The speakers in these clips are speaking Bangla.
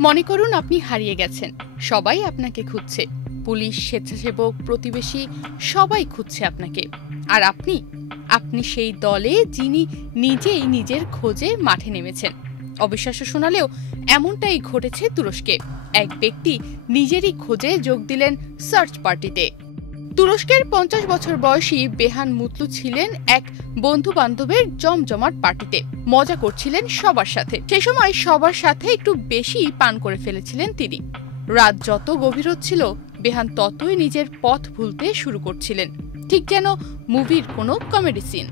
মনে করুন আপনি হারিয়ে গেছেন, সবাই আপনাকে খুঁজছে, পুলিশ, স্বেচ্ছাসেবক, প্রতিবেশী সবাই খুঁজছে আপনাকে। আর আপনি আপনি সেই দলে যিনি নিজেই নিজের খোঁজে মাঠে নেমেছেন। অবিশ্বাস্য শোনালেও এমনটাই ঘটেছে তুরস্কে। এক ব্যক্তি নিজেরই খোঁজে যোগ দিলেন সার্চ পার্টিতে। তুরস্কের 50 বছর বয়সী বেহান মুতলু ছিলেন এক বন্ধু বান্ধবের জমজমাট পার্টিতে। মজা করছিলেন সবার সাথে। সেই সময় সবার সাথে একটু বেশি পান করে ফেলেছিলেন তিনি। রাত যত গভীর হচ্ছিল, বেহান ততই নিজের পথ ভুলতে শুরু করছিলেন, ঠিক যেন মুভির কোনো কমেডি সিন।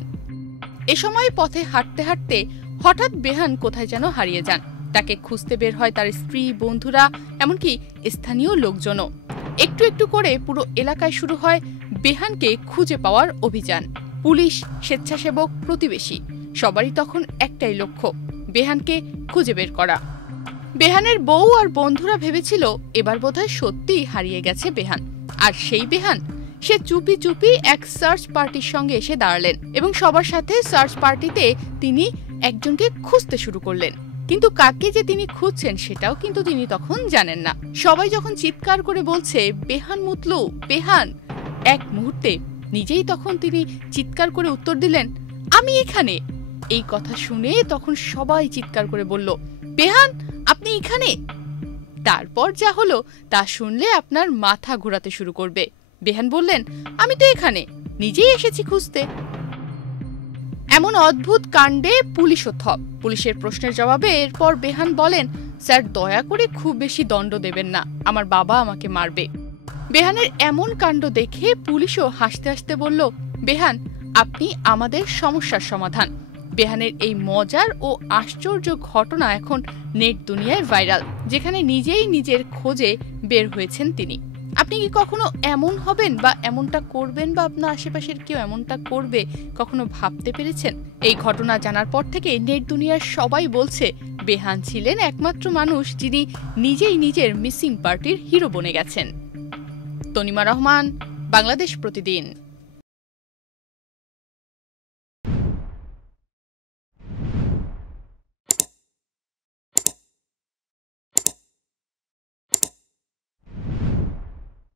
এ সময় পথে হাঁটতে হাঁটতে হঠাৎ বেহান কোথায় যেন হারিয়ে যান। তাকে খুঁজতে বের হয় তার স্ত্রী, বন্ধুরা, এমনকি স্থানীয় লোকজনও। একটু একটু করে পুরো এলাকায় শুরু হয় বেহানকে খুঁজে পাওয়ার অভিযান। পুলিশ, স্বেচ্ছাসেবক, প্রতিবেশী সবারই তখন একটাই লক্ষ্য, বেহানকে খুঁজে বের করা। বেহানের বউ আর বন্ধুরা ভেবেছিল এবার বোধহয় সত্যিই হারিয়ে গেছে বেহান। আর সেই বেহান, সে চুপি চুপি এক সার্চ পার্টির সঙ্গে এসে দাঁড়ালেন এবং সবার সাথে সার্চ পার্টিতে তিনি একজনকে খুঁজতে শুরু করলেন। কিন্তু কাকে যে তিনি খুঁজছেন সেটাও কিন্তু তিনি তখন জানেন না। সবাই যখন চিৎকার করে বলছে বেহান মুতলু, বেহান, এক মুহূর্তে নিজেই তখন তিনি চিৎকার করে উত্তর দিলেন, আমি এখানে। এই কথা শুনে তখন সবাই চিৎকার করে বলল, বেহান, আপনি এখানে? তারপর যা হলো তা শুনলে আপনার মাথা ঘোরাতে শুরু করবে। বেহান বললেন, আমি তো এখানে, নিজেই এসেছি খুঁজতে। এমন অদ্ভুত কাণ্ডে পুলিশও থপ। পুলিশের প্রশ্নের জবাবে এরপর বেহান বলেন, স্যার, দয়া করে খুব বেশি দণ্ড দেবেন না, আমার বাবা আমাকে মারবে। বেহানের এমন কাণ্ড দেখে পুলিশও হাসতে হাসতে বলল, বেহান, আপনি আমাদের সমস্যার সমাধান। বেহানের এই মজার ও আশ্চর্য ঘটনা এখন নেট দুনিয়ায় ভাইরাল, যেখানে নিজেই নিজের খোঁজে বের হয়েছেন তিনি। আপনি কি কখনো এমন হবেন বা এমনটা করবেন বা আপনার আশেপাশের কেউ এমনটা করবে কখনো ভাবতে পেরেছেন? এই ঘটনা জানার পর থেকে নেট দুনিয়ার সবাই বলছে বেহান ছিলেন একমাত্র মানুষ যিনি নিজেই নিজের মিসিং পার্টির হিরো বনে গেছেন। তনিমা রহমান, বাংলাদেশ প্রতিদিন।